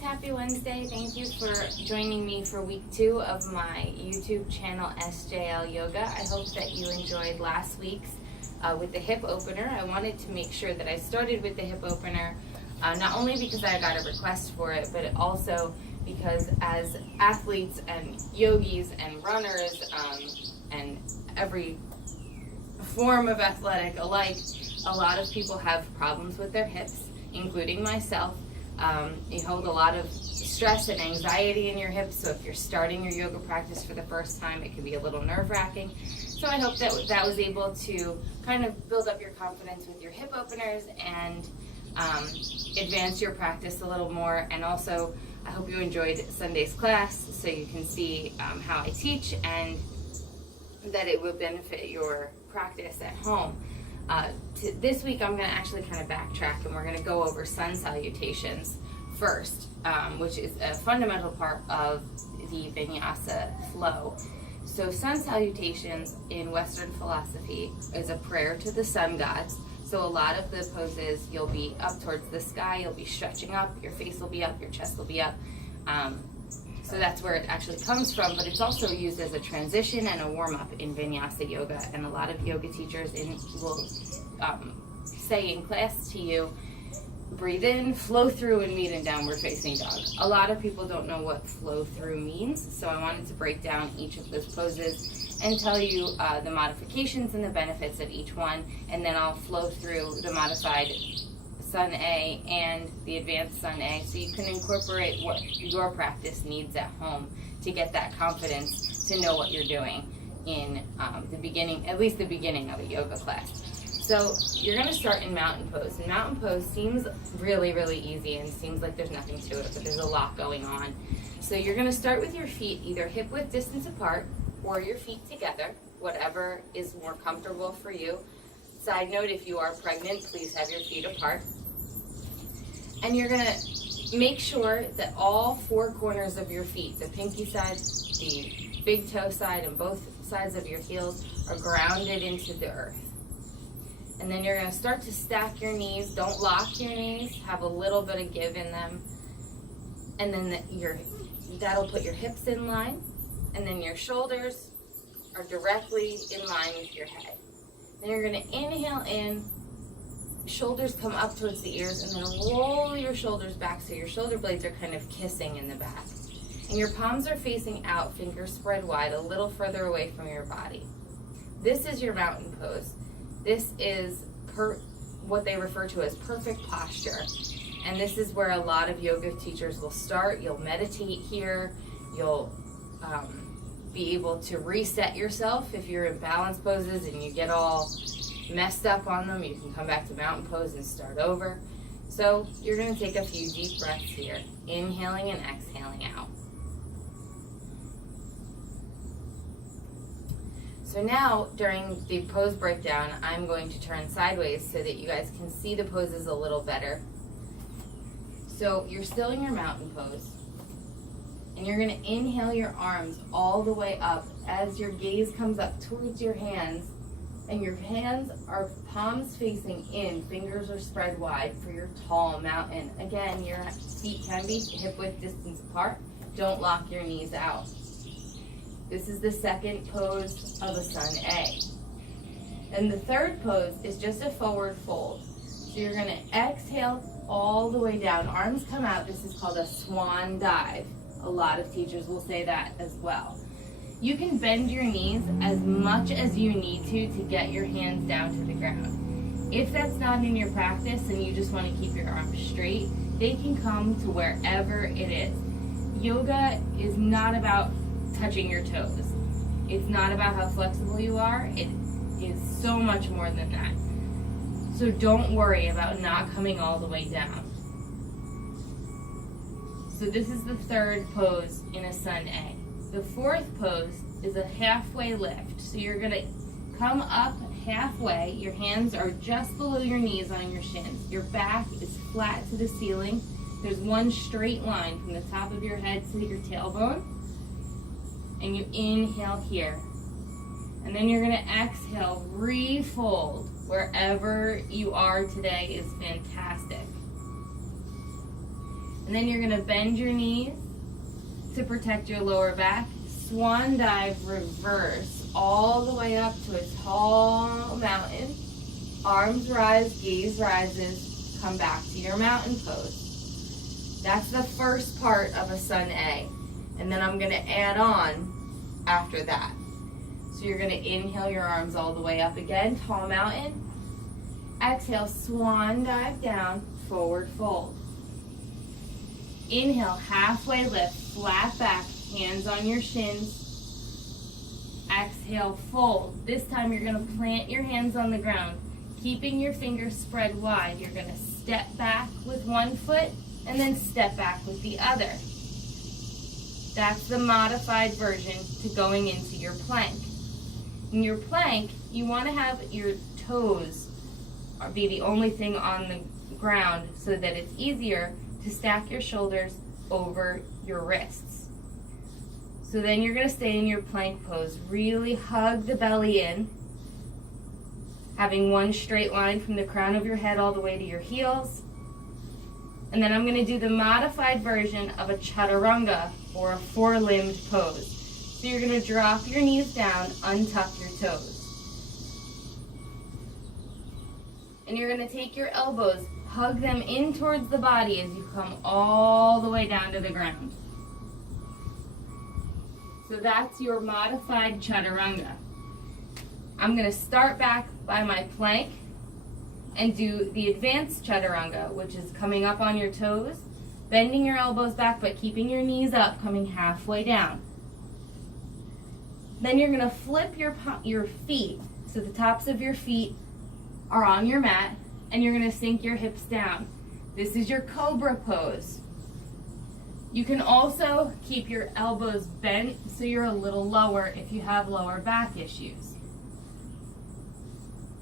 happy Wednesday. Thank you for joining me for week 2 of my YouTube channel, SJL Yoga. I hope that you enjoyed last week's with the hip opener. I wanted to make sure that I started with the hip opener, not only because I got a request for it, but also because as athletes and yogis and runners and every form of athletic alike, a lot of people have problems with their hips, including myself. You hold a lot of stress and anxiety in your hips, so if you're starting your yoga practice for the first time, it can be a little nerve-wracking. So I hope that that was able to kind of build up your confidence with your hip openers and advance your practice a little more. And also, I hope you enjoyed Sunday's class so you can see how I teach and that it will benefit your practice at home. This week I'm going to actually kind of backtrack, and we're going to go over Sun Salutations first, which is a fundamental part of the Vinyasa flow. So Sun Salutations in Western philosophy is a prayer to the sun gods. So a lot of the poses, you'll be up towards the sky, you'll be stretching up, your face will be up, your chest will be up. So that's where it actually comes from, but it's also used as a transition and a warm-up in Vinyasa yoga. And a lot of yoga teachers will say in class to you, breathe in, flow through, and meet in downward facing dog. A lot of people don't know what flow through means, so I wanted to break down each of those poses and tell you the modifications and the benefits of each one, and then I'll flow through the modified Sun A and the advanced Sun A, so you can incorporate what your practice needs at home to get that confidence to know what you're doing in the beginning, at least the beginning of a yoga class. So you're going to start in mountain pose, and mountain pose seems really, really easy and seems like there's nothing to it, but there's a lot going on. So you're going to start with your feet either hip width distance apart or your feet together, whatever is more comfortable for you. Side note, if you are pregnant, please have your feet apart. And you're going to make sure that all 4 corners of your feet, the pinky side, the big toe side, and both sides of your heels are grounded into the earth. And then you're going to start to stack your knees. Don't lock your knees. Have a little bit of give in them. And then that'll put your hips in line. And then your shoulders are directly in line with your head. Then you're going to inhale in. Shoulders come up towards the ears, and then roll your shoulders back so your shoulder blades are kind of kissing in the back. And your palms are facing out, fingers spread wide, a little further away from your body. This is your mountain pose. This is what they refer to as perfect posture. And this is where a lot of yoga teachers will start. You'll meditate here. You'll be able to reset yourself if you're in balance poses and you get all messed up on them. You can come back to mountain pose and start over. So you're going to take a few deep breaths here, inhaling and exhaling out. So now, during the pose breakdown, I'm going to turn sideways so that you guys can see the poses a little better. So you're still in your mountain pose, and you're going to inhale your arms all the way up as your gaze comes up towards your hands, and your hands are palms facing in, fingers are spread wide for your tall mountain. Again, your feet can be hip width distance apart. Don't lock your knees out. This is the second pose of a Sun A. And the third pose is just a forward fold. So you're going to exhale all the way down. Arms come out. This is called a swan dive. A lot of teachers will say that as well. You can bend your knees as much as you need to get your hands down to the ground. If that's not in your practice and you just want to keep your arms straight, they can come to wherever it is. Yoga is not about touching your toes. It's not about how flexible you are. It is so much more than that. So don't worry about not coming all the way down. So this is the third pose in a Sun A. The fourth pose is a halfway lift. So you're going to come up halfway. Your hands are just below your knees on your shins. Your back is flat to the ceiling. There's one straight line from the top of your head to your tailbone. And you inhale here. And then you're going to exhale, refold. Wherever you are today is fantastic. And then you're gonna bend your knees to protect your lower back. Swan dive, reverse, all the way up to a tall mountain. Arms rise, gaze rises, come back to your mountain pose. That's the first part of a Sun A. And then I'm gonna add on after that. So you're gonna inhale your arms all the way up again, tall mountain. Exhale, swan dive down, forward fold. Inhale, halfway lift, flat back, hands on your shins. Exhale, fold. This time you're gonna plant your hands on the ground, keeping your fingers spread wide. You're gonna step back with one foot and then step back with the other. That's the modified version to going into your plank. In your plank, you wanna have your toes be the only thing on the ground so that it's easier to stack your shoulders over your wrists. So then you're gonna stay in your plank pose. Really hug the belly in, having one straight line from the crown of your head all the way to your heels. And then I'm gonna do the modified version of a chaturanga, or a four-limbed pose. So you're gonna drop your knees down, untuck your toes. And you're gonna take your elbows, hug them in towards the body as you come all the way down to the ground. So that's your modified chaturanga. I'm gonna start back by my plank and do the advanced chaturanga, which is coming up on your toes, bending your elbows back but keeping your knees up, coming halfway down. Then you're gonna flip your feet, so the tops of your feet are on your mat, and you're gonna sink your hips down. This is your cobra pose. You can also keep your elbows bent so you're a little lower if you have lower back issues.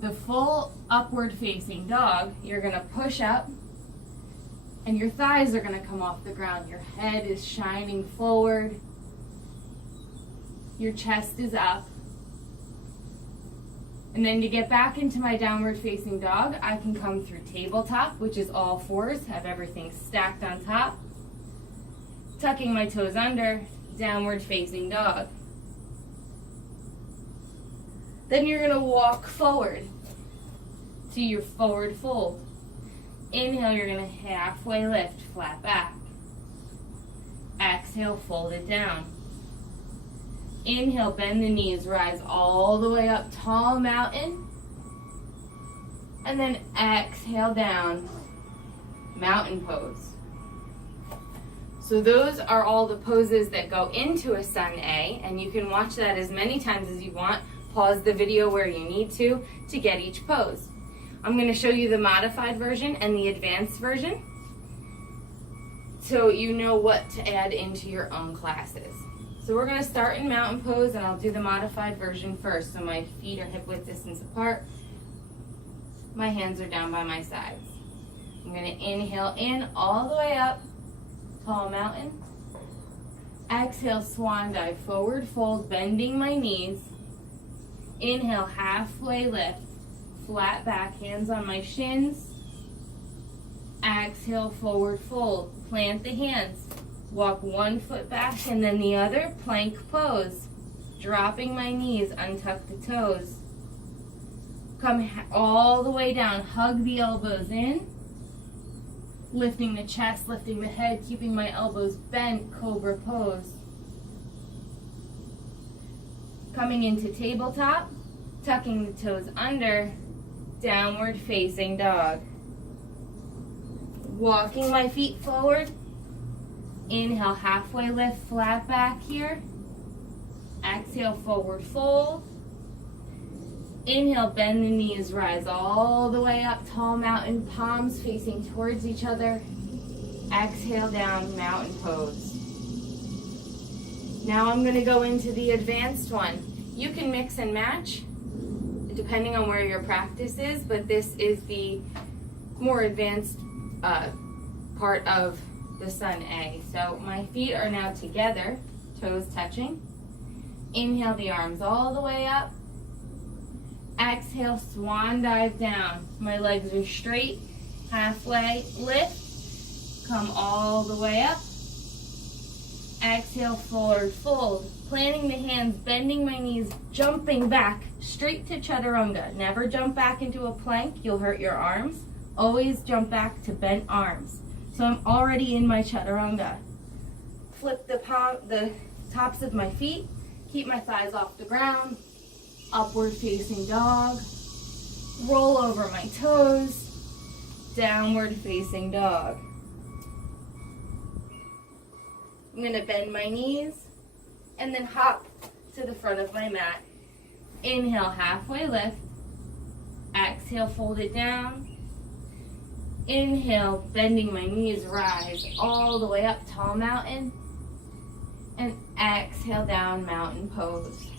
The full upward facing dog, you're gonna push up and your thighs are gonna come off the ground. Your head is shining forward. Your chest is up. And then to get back into my downward facing dog, I can come through tabletop, which is all fours, have everything stacked on top. Tucking my toes under, downward facing dog. Then you're gonna walk forward to your forward fold. Inhale, you're gonna halfway lift, flat back. Exhale, fold it down. Inhale, bend the knees, rise all the way up, tall mountain. And then exhale down, mountain pose. So those are all the poses that go into a Sun A, and you can watch that as many times as you want. Pause the video where you need to get each pose. I'm going to show you the modified version and the advanced version so you know what to add into your own classes. So we're going to start in mountain pose, and I'll do the modified version first. So my feet are hip width distance apart. My hands are down by my sides. I'm going to inhale in all the way up, tall mountain. Exhale, swan dive, forward fold, bending my knees. Inhale, halfway lift, flat back, hands on my shins. Exhale, forward fold, plant the hands. Walk one foot back and then the other, plank pose. Dropping my knees, untuck the toes. Come all the way down, hug the elbows in. Lifting the chest, lifting the head, keeping my elbows bent, cobra pose. Coming into tabletop, tucking the toes under, downward facing dog. Walking my feet forward. Inhale, halfway lift, flat back here. Exhale, forward fold. Inhale, bend the knees, rise all the way up, tall mountain, palms facing towards each other. Exhale down, mountain pose. Now I'm going to go into the advanced one. You can mix and match depending on where your practice is, but this is the more advanced part of the Sun A. So my feet are now together, toes touching. Inhale the arms all the way up. Exhale, swan dive down. My legs are straight, halfway lift. Come all the way up. Exhale, forward fold. Planting the hands, bending my knees, jumping back straight to chaturanga. Never jump back into a plank, you'll hurt your arms. Always jump back to bent arms. So I'm already in my chaturanga. Flip the tops of my feet, keep my thighs off the ground. Upward facing dog. Roll over my toes. Downward facing dog. I'm going to bend my knees and then hop to the front of my mat. Inhale, halfway lift. Exhale, fold it down. Inhale, bending my knees, rise all the way up, tall mountain. And exhale, down, mountain pose.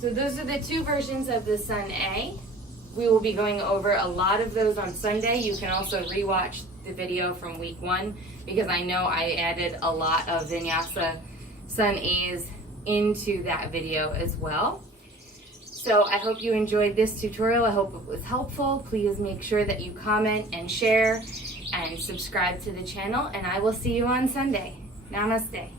So those are the two versions of the Sun A. We will be going over a lot of those on Sunday. You can also rewatch the video from week 1 because I know I added a lot of vinyasa Sun A's into that video as well. So I hope you enjoyed this tutorial. I hope it was helpful. Please make sure that you comment and share and subscribe to the channel, and I will see you on Sunday. Namaste.